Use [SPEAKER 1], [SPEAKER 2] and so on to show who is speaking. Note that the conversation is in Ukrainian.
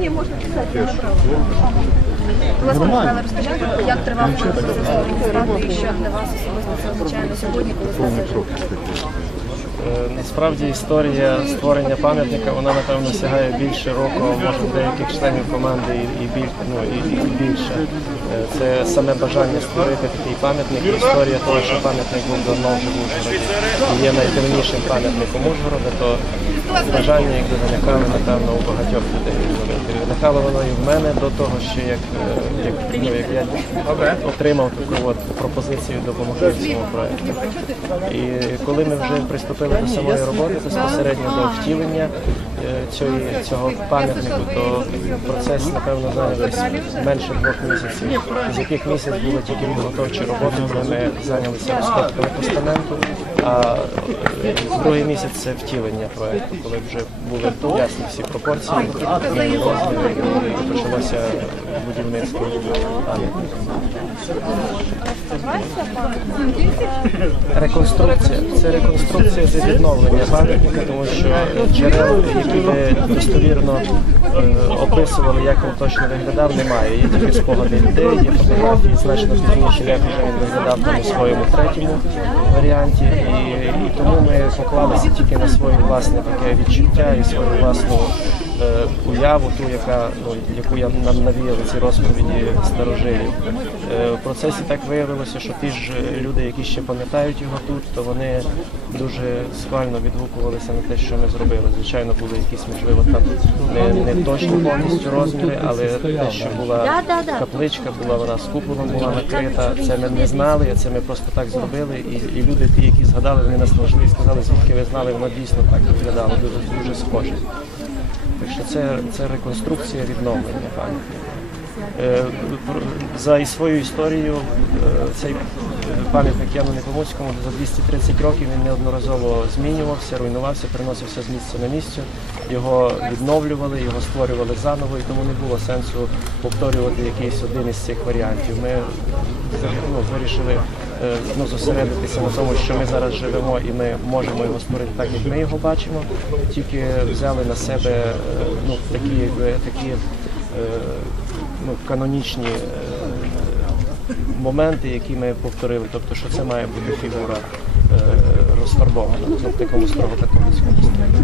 [SPEAKER 1] Ні, можна писати. Будь Михайло, розкажіть, як тривав процес і що для вас особисто це означає на сьогодні, коли стати
[SPEAKER 2] Насправді історія створення пам'ятника вона напевно сягає більше року, може деяких членів команди і, біль, ну, і, більше. Е, Це саме бажання створити такий пам'ятник. Історія того, що пам'ятник був давно вже в Ужгороді і є найдавнішим пам'ятником Ужгорода, то бажання якби виникало напевно у багатьох людей. Виникало воно і в мене до того, що як, е, як, ну, як я отримав таку от пропозицію допомогти в цьому проєкті. І коли ми вже приступили до самої роботи безпосередньо до втілення е, цього пам'ятнику, то процес, напевно, зайняв десь менше двох місяців, з яких місяць були тільки підготовчі роботи, коли ми зайнялися розкопками постаменту, а е, другий місяць це втілення проєкту, коли вже були ясні всі пропорції, і розміри, і почалося будівництво. Реконструкція. Це реконструкція це відновлення пам'ятника, тому що джерел, які достовірно е, описували, як він точно виглядав, немає. Є тільки спогади людей, є фотографії значно пізніше, як вже він виглядав там у своєму третьому варіанті. І, і тому ми поклалися тільки на своє власне таке відчуття і свою власну уяву, ту, яка ну, яку я нам навіяли ці розповіді старожилів. Е, в процесі так виявилося, що ті ж люди, які ще пам'ятають його тут, то вони дуже схвально відгукувалися на те, що ми зробили. Звичайно, були якісь можливо там не, не точні повністю розміри, але те, що була капличка, була вона з куполом, була накрита. Це ми не знали, це ми просто так зробили. І, і люди, ті, які згадали, вони нас знайшли і сказали, звідки ви знали, воно дійсно так виглядало, дуже дуже схоже. Так що це, це реконструкція відновлення. Е, За і свою історію е, цей пам'ятник Яну Непомуцькому за 230 років він неодноразово змінювався, руйнувався, переносився з місця на місце. Його відновлювали, його створювали заново, і тому не було сенсу повторювати якийсь один із цих варіантів. Ми ну, вирішили е, ну, зосередитися на тому, що ми зараз живемо і ми можемо його створити так, як ми його бачимо. Тільки взяли на себе е, ну, такі, такі е, ну, канонічні моменти, які ми повторили. Тобто, що це має бути фігура е, розфарбована ну, в такому строго католицькому стилі.